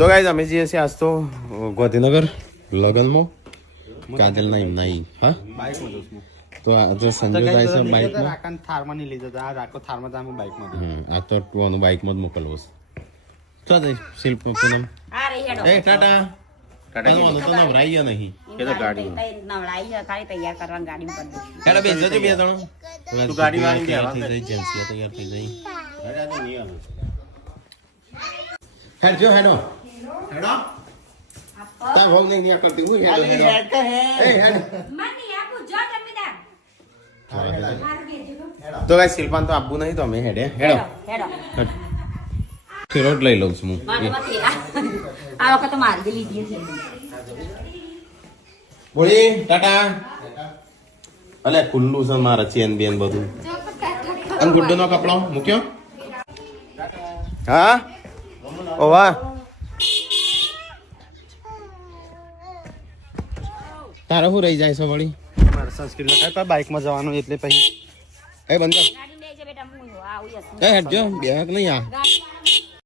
તો ગાઈસ અમે જઈએ છીએ આજ તો ગાંધીનગર લગનમાં કાજલ નહીં હા બાઈકમાં જશું તો આજે સંજય જાય છે બાઈકમાં રાકાન થારમાં નહીં લઈ જતા આ રાકો થારમાં જામ બાઈકમાં આ તો ટોનું બાઈકમાં જ મોકલવો છે તો જઈ શિલ્પ પૂનમ આ રહી હેડો એ ટાટા ટાટા તો નવરાઈ ગયા નહીં એ તો ગાડી નવડાઈ છે ખાલી તૈયાર કરવાની ગાડીમાં કરી દઉં હેડો બે જજો બે જણો તું ગાડી વાળી તૈયાર થઈ જાય જેન્સી તૈયાર થઈ જાય હેડ જો હેડો હેડો તા હોલ નહીં કરતી હું હેડ હેડ એ હેડ મની આપુ જો જમીદાર તો ગાઈસ શિલ્પાન તો આપવું નહીં તો અમે હેડે હેડો હેડો થેરોટ લઈ લઉં છું હું માનવાથી આ વખત મારી લીધી છે બોલી ટાટા અલે ખુલ્લું છે મારા ચેન બેન બધું અને ગુડ્ડો નો કપડો મૂક્યો હા ઓ વાહ તારે શું રહી જાય છે વળી મારા સંસ્કૃત લખાય બાઈકમાં જવાનું એટલે પછી એ બંધ ગાડી લઈ જે બેટા હું આવું યસ એ હેડ જો બે નહીં આ ગાડી